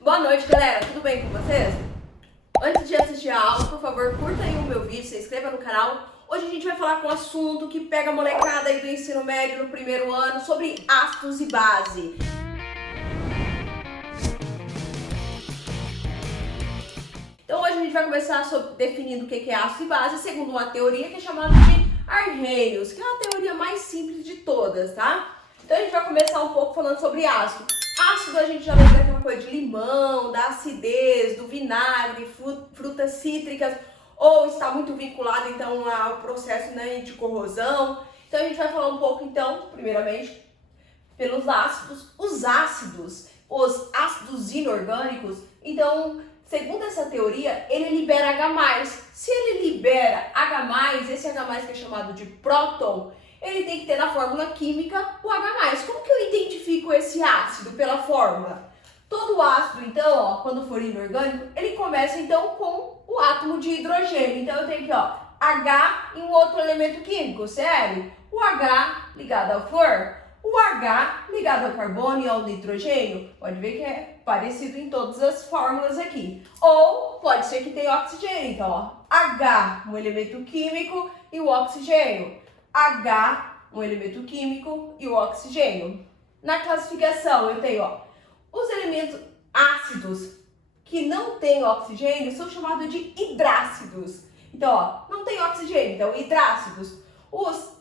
Boa noite, galera. Tudo bem com vocês? Antes de assistir a aula, por favor, curta aí o meu vídeo, se inscreva no canal. Hoje a gente vai falar com um assunto que pega a molecada aí do ensino médio no primeiro ano sobre ácidos e base. Então hoje a gente vai começar definindo o que é ácido e base, segundo uma teoria que é chamada de Arrhenius, que é a teoria mais simples de todas, tá? Então a gente vai começar um pouco falando sobre ácido. Ácido a gente já lembra daquela coisa de limão, da acidez, do vinagre, frutas cítricas, ou está muito vinculado então ao processo, né, de corrosão. Então a gente vai falar um pouco então, primeiramente, pelos ácidos. Os ácidos inorgânicos, então, segundo essa teoria, ele libera H+. Se ele libera H+, esse H+, que é chamado de próton, ele tem que ter na fórmula química o H+. Como que eu identifico esse ácido pela fórmula? Todo ácido, então, ó, quando for inorgânico, ele começa, então, com o átomo de hidrogênio. Então, eu tenho aqui, ó, H e um outro elemento químico, Cl. O H ligado ao flúor, o H ligado ao carbono e ao nitrogênio. Pode ver que é parecido em todas as fórmulas aqui. Ou pode ser que tenha oxigênio. Então, ó, H, um elemento químico, e o oxigênio. H, um elemento químico, e o oxigênio. Na classificação, eu tenho, ó, os elementos ácidos que não têm oxigênio são chamados de hidrácidos. Então, ó, não tem oxigênio, então hidrácidos. Os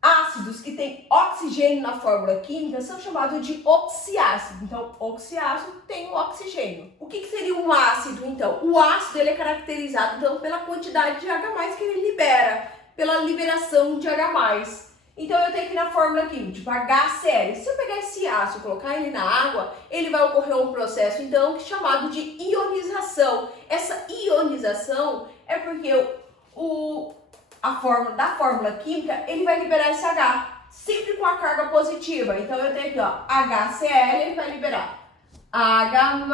ácidos que têm oxigênio na fórmula química são chamados de oxiácidos. Então, oxiácido tem o oxigênio. O que seria um ácido, então? O ácido ele é caracterizado então, pela quantidade de H+, que ele libera, pela liberação de H+. Então, eu tenho aqui na fórmula química, tipo HCl. Se eu pegar esse ácido e colocar ele na água, ele vai ocorrer um processo, então, chamado de ionização. Essa ionização é porque da fórmula química, ele vai liberar esse H, sempre com a carga positiva. Então, eu tenho aqui, ó, HCl, ele vai liberar H+,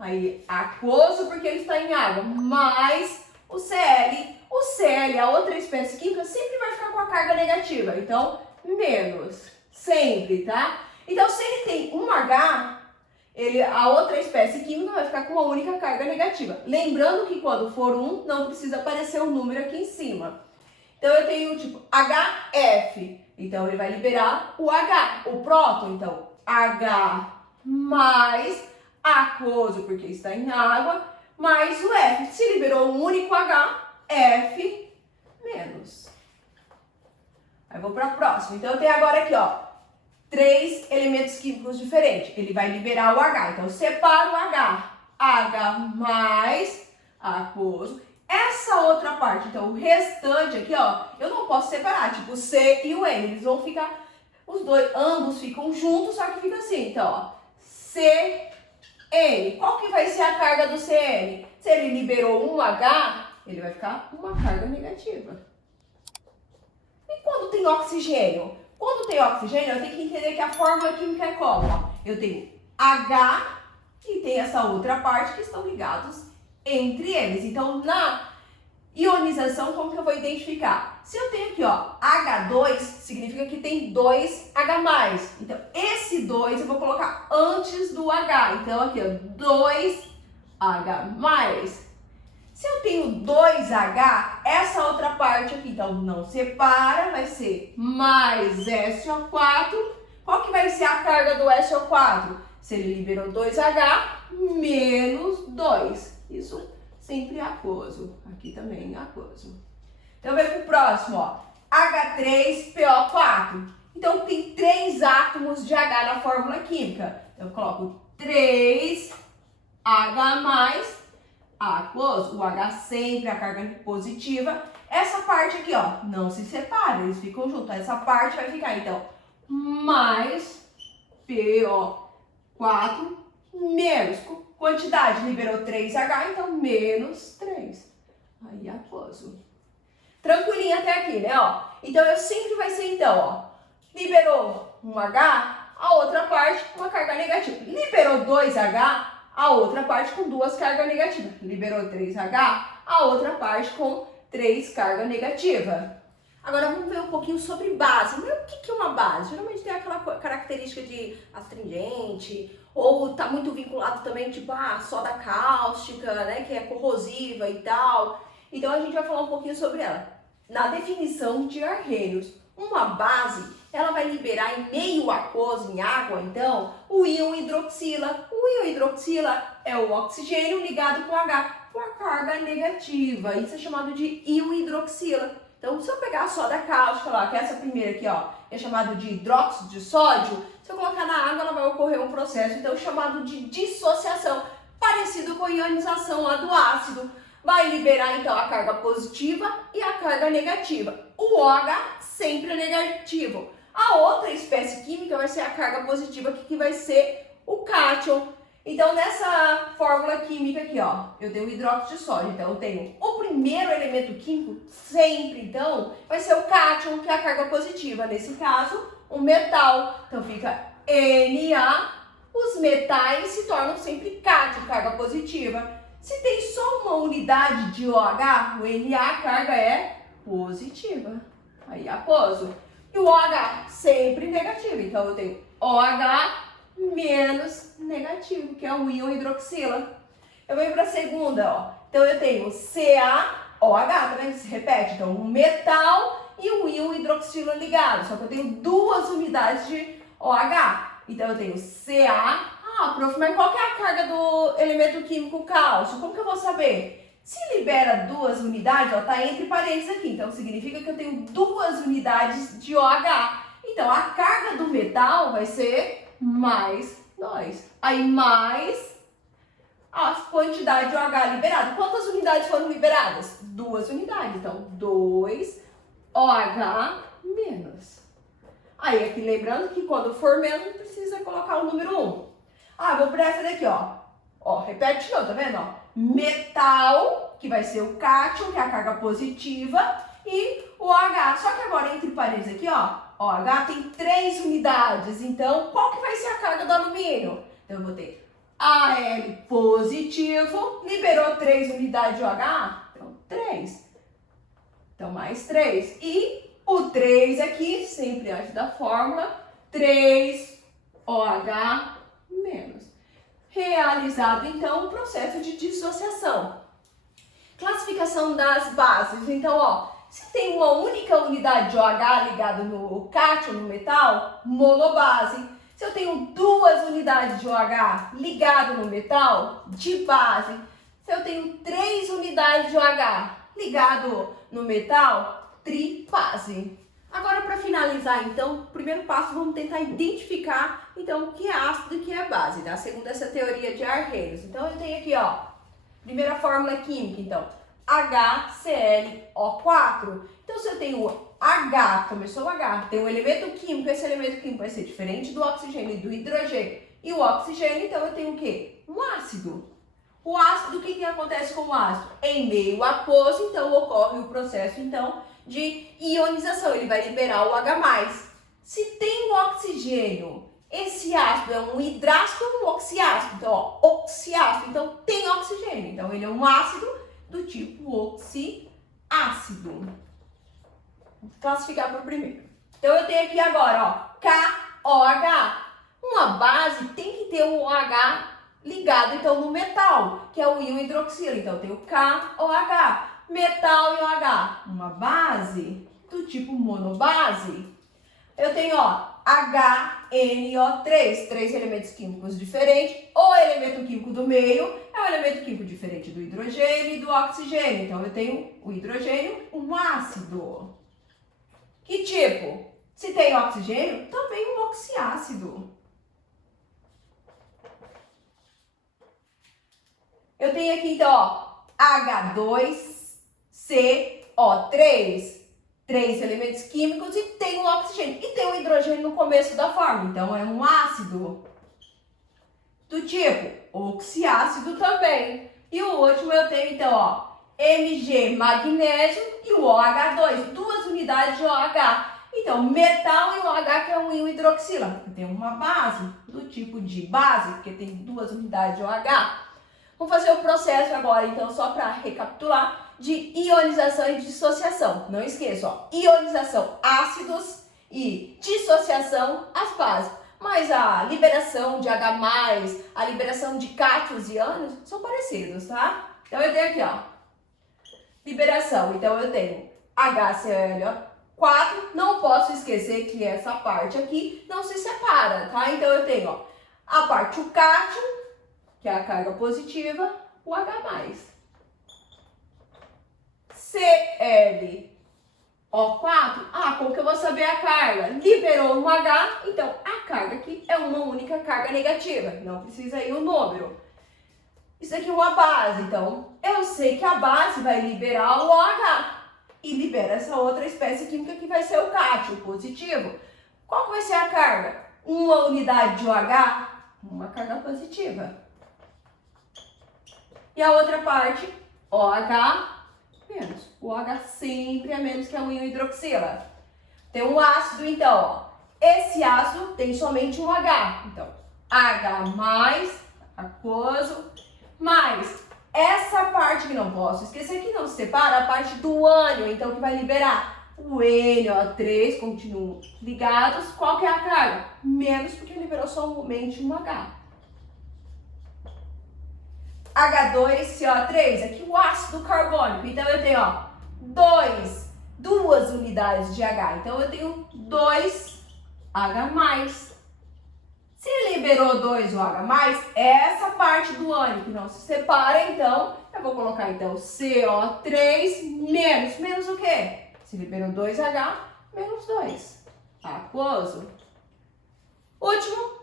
aí aquoso, porque ele está em água, mais o Cl. O Cl, a outra espécie química, sempre vai ficar com a carga negativa. Então, menos, sempre, tá? Então, se ele tem um H, a outra espécie química vai ficar com uma única carga negativa. Lembrando que quando for um, não precisa aparecer um número aqui em cima. Então, eu tenho o tipo HF. Então, ele vai liberar o H, o próton. Então, H mais aquoso, porque está em água, mais o F. Se liberou um único H, F menos. Aí, vou para a próxima. Então, eu tenho agora aqui, ó, 3 elementos químicos diferentes. Ele vai liberar o H. Então, eu separo o H. H mais aquoso. Essa outra parte, então, o restante aqui, ó, eu não posso separar. Tipo, o C e o N. Eles vão ficar, ambos ficam juntos, só que fica assim. Então, ó, C, N. Qual que vai ser a carga do CN? Se ele liberou um H, ele vai ficar uma carga negativa. E quando tem oxigênio? Quando tem oxigênio, eu tenho que entender que a fórmula química é como? Ó, eu tenho H e tem essa outra parte que estão ligados entre eles. Então, na ionização, como que eu vou identificar? Se eu tenho aqui, ó, H2, significa que tem 2 H+. Então, esse 2 eu vou colocar antes do H. Então, aqui, ó, 2 H+. Se eu tenho 2H, essa outra parte aqui, então não separa, vai ser mais SO4. Qual que vai ser a carga do SO4? Se ele liberou 2H, menos 2. Isso sempre aquoso. Aqui também aquoso. Então, vem pro próximo, ó. H3PO4. Então, tem 3 átomos de H na fórmula química. Então, eu coloco 3H+, aquoso, o H sempre a carga positiva. Essa parte aqui, ó, não se separa, eles ficam juntos. Essa parte vai ficar, então, mais PO4 menos quantidade, liberou 3H, então menos 3. Aí, aquoso. Tranquilinho até aqui, né, ó? Então, eu sempre vai ser, então, ó, liberou um H, a outra parte uma carga negativa. Liberou 2H, a outra parte com 2 cargas negativas. Liberou 3H, a outra parte com 3 cargas negativas. Agora vamos ver um pouquinho sobre base. Mas o que é uma base? Geralmente tem aquela característica de astringente, ou tá muito vinculado também, tipo, soda cáustica, né, que é corrosiva e tal. Então a gente vai falar um pouquinho sobre ela. Na definição de Arrhenius, uma base, ela vai liberar em meio aquoso, em água, então, o íon hidroxila. O íon hidroxila é o oxigênio ligado com H, com a carga negativa. Isso é chamado de íon hidroxila. Então, se eu pegar a soda cáustica lá, que é essa primeira aqui, ó, é chamado de hidróxido de sódio, se eu colocar na água, ela vai ocorrer um processo, então, chamado de dissociação, parecido com a ionização lá do ácido. Vai liberar, então, a carga positiva e a carga negativa. O OH sempre é negativo. A outra espécie química vai ser a carga positiva, que vai ser o cátion. Então, nessa fórmula química aqui, ó, eu tenho hidróxido de sódio. Então, eu tenho o primeiro elemento químico, sempre, então, vai ser o cátion, que é a carga positiva. Nesse caso, um metal. Então, fica Na. Os metais se tornam sempre cátion, carga positiva. Se tem só uma unidade de OH, o Na, a carga é positiva. Aí, aposo. E o OH sempre negativo. Então, eu tenho OH menos negativo, que é o íon hidroxila. Eu venho para a segunda, ó. Então, eu tenho CaOH, tá vendo? Se repete. Então, um metal e um íon hidroxila ligado. Só que eu tenho duas unidades de OH. Então, eu tenho Ca. Prof, mas qual que é a carga do elemento químico cálcio? Como que eu vou saber? Se libera duas unidades, ó, tá entre parênteses aqui. Então, significa que eu tenho duas unidades de OH. Então, a carga do metal vai ser mais 2. Aí, mais a quantidade de OH liberado. Quantas unidades foram liberadas? Duas unidades. Então, 2 OH menos. Aí, aqui lembrando que quando for menos, precisa colocar o número 1. Vou para essa daqui, ó. Repete de novo, tá vendo? Metal, que vai ser o cátion, que é a carga positiva, e o OH. Só que agora, entre parênteses aqui, ó, OH tem 3 unidades. Então, qual que vai ser a carga do alumínio? Então, eu vou ter Al positivo, liberou 3 unidades de OH? Então, 3. Então, mais 3. E o 3 aqui, sempre antes da fórmula, 3 OH menos. Realizado, então, o processo de dissociação. Classificação das bases. Então, ó, se tem uma única unidade de OH ligada no cátion, no metal, monobase. Se eu tenho duas unidades de OH ligado no metal, dibase. Se eu tenho 3 unidades de OH ligado no metal, tribase. Agora, para finalizar, então, primeiro passo, vamos tentar identificar, então, o que é ácido e o que é base, tá? Segundo essa teoria de Arrhenius. Então, eu tenho aqui, ó, primeira fórmula química, então, HClO4. Então, se eu tenho H, começou o H, tem um elemento químico, esse elemento químico vai ser diferente do oxigênio e do hidrogênio. E o oxigênio, então, eu tenho o quê? Um ácido. O ácido, o que acontece com o ácido? Em meio aquoso, então, ocorre o processo, então, de ionização, ele vai liberar o H+. Se tem o oxigênio, esse ácido é um hidrácido ou um oxiácido? Então, ó, oxiácido, então tem oxigênio. Então, ele é um ácido do tipo oxiácido. Vou classificar para o primeiro. Então, eu tenho aqui agora, ó, KOH. Uma base tem que ter um OH ligado, então, no metal, que é o íon hidroxila. Então, eu tenho KOH. Metal e OH, uma base do tipo monobase. Eu tenho, ó, HNO3, 3 elementos químicos diferentes. O elemento químico do meio é um elemento químico diferente do hidrogênio e do oxigênio. Então, eu tenho o hidrogênio, um ácido. Que tipo? Se tem oxigênio, também um oxiácido. Eu tenho aqui, então, ó, H2CO3, 3 elementos químicos e tem um oxigênio. E tem um hidrogênio no começo da fórmula, então é um ácido do tipo oxiácido também. E o último eu tenho, então, ó, Mg, magnésio e o OH2, 2 unidades de OH. Então, metal e o OH, que é um íon hidroxila. Tem uma base do tipo de base, porque tem 2 unidades de OH. Vamos fazer o processo agora, então, só para recapitular. de ionização e dissociação. Não esqueça, ó, ionização ácidos e dissociação as bases. Mas a liberação de H+, a liberação de cátions e ânions são parecidos, tá? Então eu tenho aqui, ó, liberação. Então eu tenho HCl4, não posso esquecer que essa parte aqui não se separa, tá? Então eu tenho, ó, a parte o cátion, que é a carga positiva, o H+. ClO4, como que eu vou saber a carga? Liberou um H, então a carga aqui é uma única carga negativa, não precisa ir o número. Isso aqui é uma base, então eu sei que a base vai liberar o OH e libera essa outra espécie química que vai ser o cátion positivo. Qual que vai ser a carga? Uma unidade de OH, uma carga positiva. E a outra parte, OH menos. O OH sempre é menos que a íon hidroxila. Tem um ácido, então, ó. Esse ácido tem somente um H. Então, H+, aquoso, mais essa parte que não posso esquecer que não se separa, a parte do ânion, então, que vai liberar o NO3, continuam ligados. Qual que é a carga? Menos, porque liberou somente um H. H2CO3, aqui o ácido carbônico. Então, eu tenho, ó, duas unidades de H. Então, eu tenho 2H+. Se liberou 2 OH+, essa parte do ânion que não se separa, então, eu vou colocar, então, CO3 menos o quê? Se liberou 2H, menos 2. Aquoso. Último,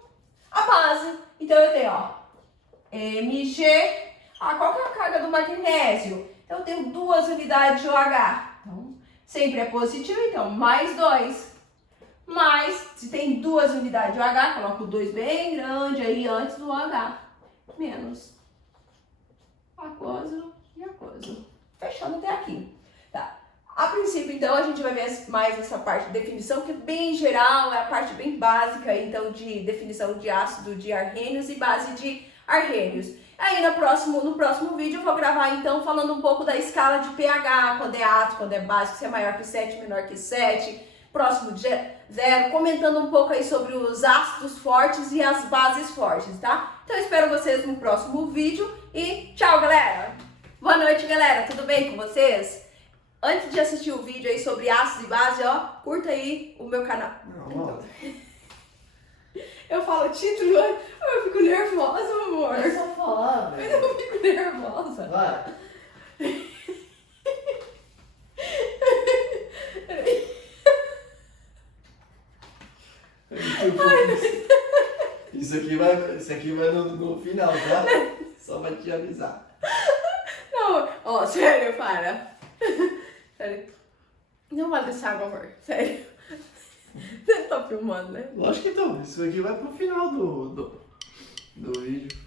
a base. Então, eu tenho, ó, Mg. Qual que é a carga do magnésio? Então, eu tenho 2 unidades de OH. Então, sempre é positivo, então, mais 2. Mas, se tem 2 unidades de OH, coloco o 2 bem grande aí antes do OH. Menos. Aquoso e aquoso. Fechando até aqui. Tá. A princípio, então, a gente vai ver mais essa parte de definição, que é bem geral, é a parte bem básica, então, de definição de ácido de arrênios e base de arrênios. Aí no próximo vídeo eu vou gravar então falando um pouco da escala de pH, quando é ácido, quando é básico, se é maior que 7, menor que 7, próximo de 0, comentando um pouco aí sobre os ácidos fortes e as bases fortes, tá? Então eu espero vocês no próximo vídeo e tchau, galera! Boa noite, galera, tudo bem com vocês? Antes de assistir o vídeo aí sobre ácidos e base, ó, curta aí o meu canal. Não. Eu falo título, eu fico nervosa, amor. É só falar, velho. Eu fico nervosa. Vai. Isso aqui vai no final, tá? Só vai te avisar. Não, ó, sério, para. Sério. Não vale essa água, amor. Sério. Você tá filmando, né? Lógico que então. Isso aqui vai pro final do vídeo.